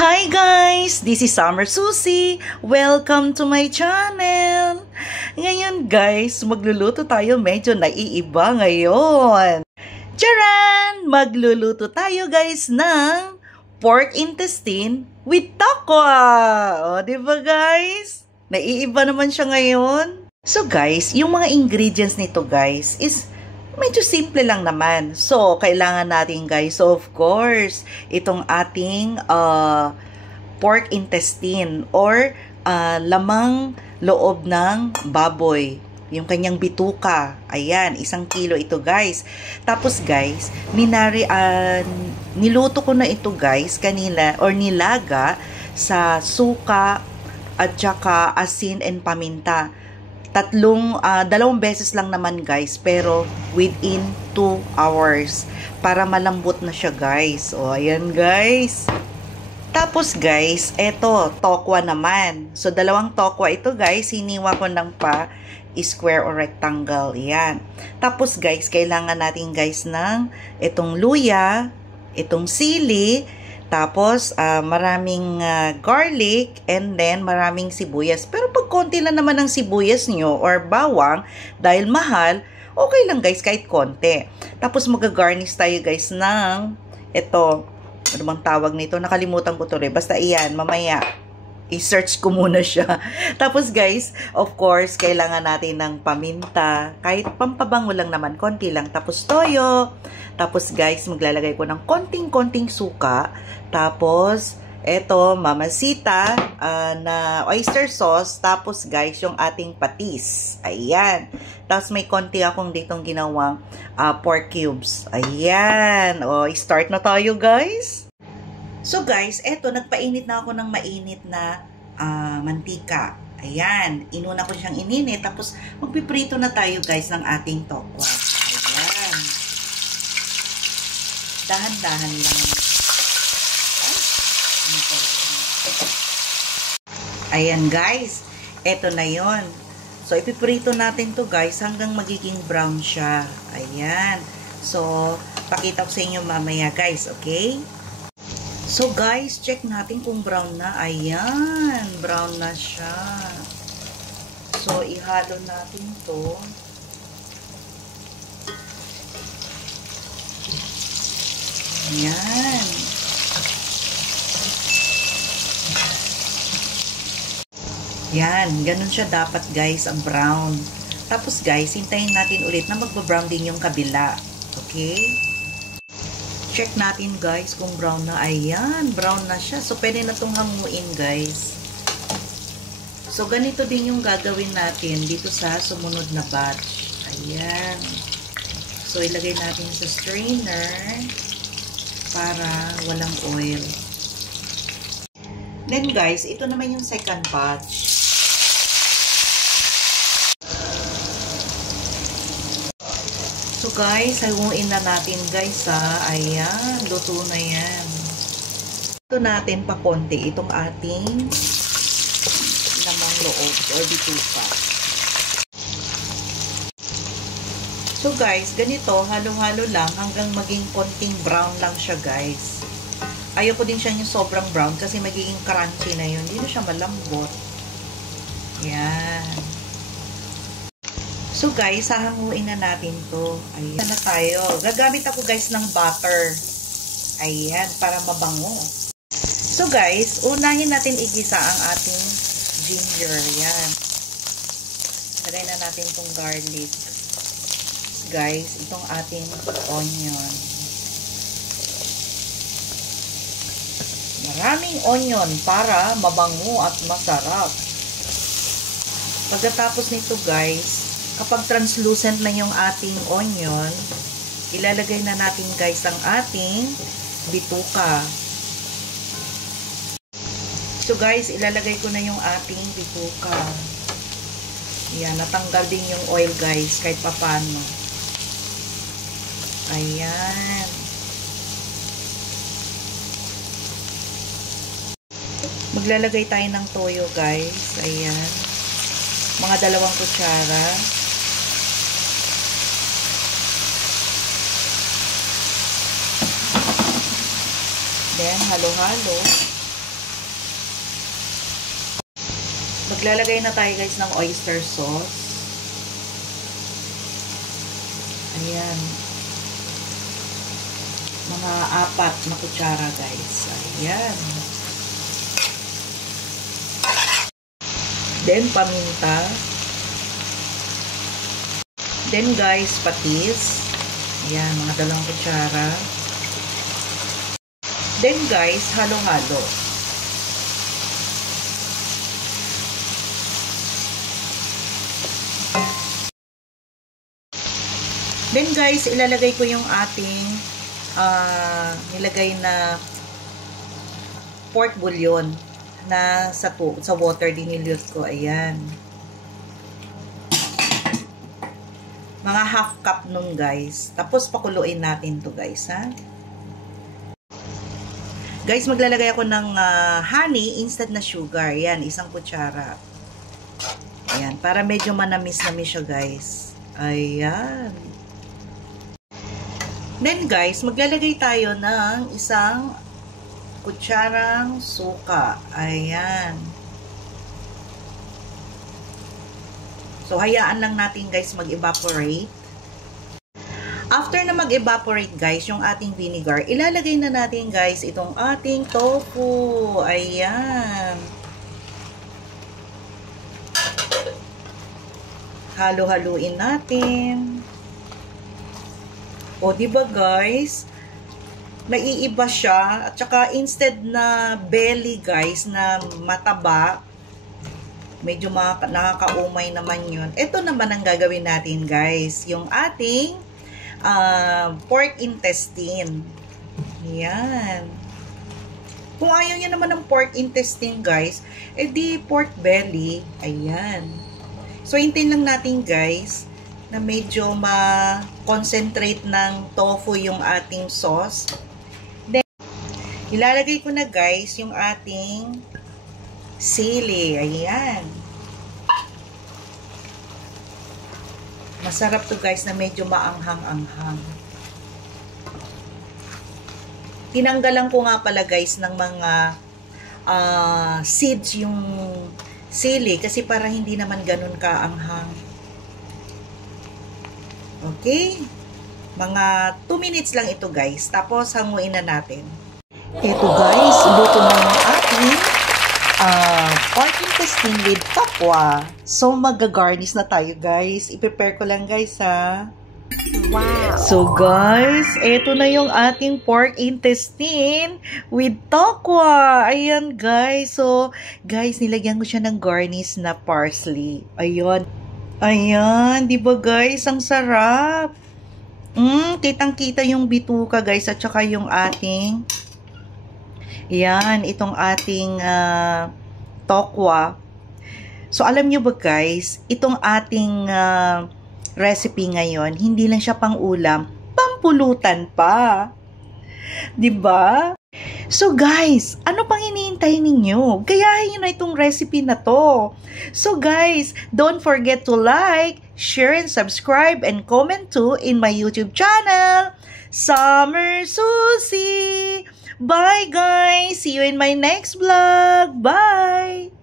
Hi guys! This is Summer Susie. Welcome to my channel. Ngayon guys, magluluto tayo, medyo naiiba ngayon. Charan! Magluluto tayo guys ng pork intestine with tokwa. O, diba guys? Naiiba naman siya ngayon. So guys, yung mga ingredients nito guys is medyo simple lang naman. So, kailangan natin guys, of course, itong ating pork intestine or lamang loob ng baboy. Yung kanyang bituka. Ayan, 1 kilo ito guys. Tapos guys, niluto ko na ito guys kanina or nilaga sa suka at saka asin and paminta. 2 beses lang naman guys, pero within 2 hours para malambot na siya guys. O ayan guys. Tapos guys, eto tokwa naman. So 2 tokwa ito guys, hiniwa ko ng square or rectangle. Yan. Tapos guys, kailangan natin guys ng itong luya, itong sili, tapos, maraming garlic and then maraming sibuyas. Pero pag konti lang naman ang sibuyas nyo or bawang, dahil mahal, okay lang guys, kahit konti. Tapos mag-garnish tayo guys ng ito. Ano bang tawag nito? Nakalimutan ko to rin. Basta iyan, mamaya i-search ko muna siya. Tapos guys, of course, kailangan natin ng paminta. Kahit pampabango lang naman, konti lang. Tapos toyo. Tapos guys, maglalagay ko ng konting-konting suka. Tapos, eto, mamasita na oyster sauce. Tapos guys, yung ating patis. Ayan. Tapos may konti akong ditong ginawang pork cubes. Ayan. O, start na tayo guys. So guys, eto, nagpainit na ako ng mainit na mantika. Ayan, inuna ko siyang ininit. Tapos, magpiprito na tayo guys ng ating tokwa. Ayan. Dahan-dahan lang. Ayan guys, eto na yon. So, ipiprito natin to guys hanggang magiging brown siya. Ayan. So, pakita ko sa inyo mamaya guys, okay? So guys, check natin kung brown na. Ayan, brown na siya. So, ihalo natin to. Ayan. Yan, ganun siya dapat guys, ang brown. Tapos guys, hintayin natin ulit na magba-brown din yung kabila. Okay? Check natin guys kung brown na. Ayan, brown na siya. So, pwede na itong hanguin guys. So, ganito din yung gagawin natin dito sa sumunod na batch. Ayan. So, ilagay natin sa strainer para walang oil. Then guys, ito naman yung second batch. So guys, haluin na natin guys ha. Ayan, luto na yan. Ito natin pa konti itong ating lamang loob or bituka. So guys, ganito, halo-halo lang hanggang maging konting brown lang siya guys. Ayoko din siya yung sobrang brown kasi magiging crunchy na yun. Hindi na siya malambot. Ayan. So guys, hahanguin na natin to. Ayan na tayo. Gagamit ako guys ng butter. Ayan, para mabango. So guys, unahin natin igisa ang ating ginger. Ayan. Lagay na natin itong garlic. Guys, itong ating onion. Maraming onion para mabango at masarap. Pagkatapos nito guys, kapag translucent na yung ating onion, ilalagay na natin guys ang ating bituka. So guys, ilalagay ko na yung ating bituka. Ayan, natanggal din yung oil guys, kahit papano. Ayan. Maglalagay tayo ng toyo guys. Ayan. Mga 2 kutsara. Then, halo-halo. Maglalagay na tayo guys ng oyster sauce. Ayan. Mga 4 na kutsara guys. Ayan. Then paminta. Then guys, patis. Ayan, mga 2 kutsara. Then guys, halo-halo. Then guys, ilalagay ko yung ating nilagay na pork bouillon na sa water dinilute ko. Ayan. Mga half cup nun guys. Tapos pakuluin natin to guys, ha. Guys, maglalagay ako ng honey instead na sugar. Ayan, 1 kutsara. Ayan, para medyo manamis-namis siya guys. Ayan. Then guys, maglalagay tayo ng 1 kutsarang suka. Ayan. So, hayaan lang natin guys mag-evaporate. After na mag-evaporate guys, yung ating vinegar, ilalagay na natin guys itong ating tofu. Ayan. Halo-haluin natin. O, diba guys? Naiiba siya. At saka instead na belly guys, na mataba, medyo nakakaumay naman yun. Ito naman ang gagawin natin guys. Yung ating pork intestine. Yan. Kung ayaw nyo naman ng pork intestine guys, edi pork belly. Ayan. So, hintayin lang natin guys na medyo ma-concentrate ng tofu yung ating sauce. Then, ilalagay ko na guys yung ating sili. Ayan. Masarap to guys na medyo maanghang-anghang. Tinanggalan ko nga pala guys ng mga seeds yung sili kasi para hindi naman ganun kaanghang. Okay? Mga 2 minutes lang ito guys. Tapos hanguin na natin. Ito guys, luto na yung ating pork intestine with tokwa. So mag-garnish na tayo guys. I-prepare ko lang guys ha. Wow! So guys, ito na yung ating pork intestine with tokwa. Ayan guys. So guys, nilagyan ko siya ng garnish na parsley. Ayun. Ayan, di ba guys? Ang sarap. Kitang-kita yung bituka guys at saka yung ating itong ating tokwa. So alam nyo ba guys, itong ating recipe ngayon, hindi lang siya pang ulam, pampulutan pa. Di ba? So guys, ano pang hinihintay ninyo? Gayahin nyo na itong recipe na to. So guys, don't forget to like, share, and subscribe, and comment too in my YouTube channel, Summer Susie. Bye guys! See you in my next vlog. Bye!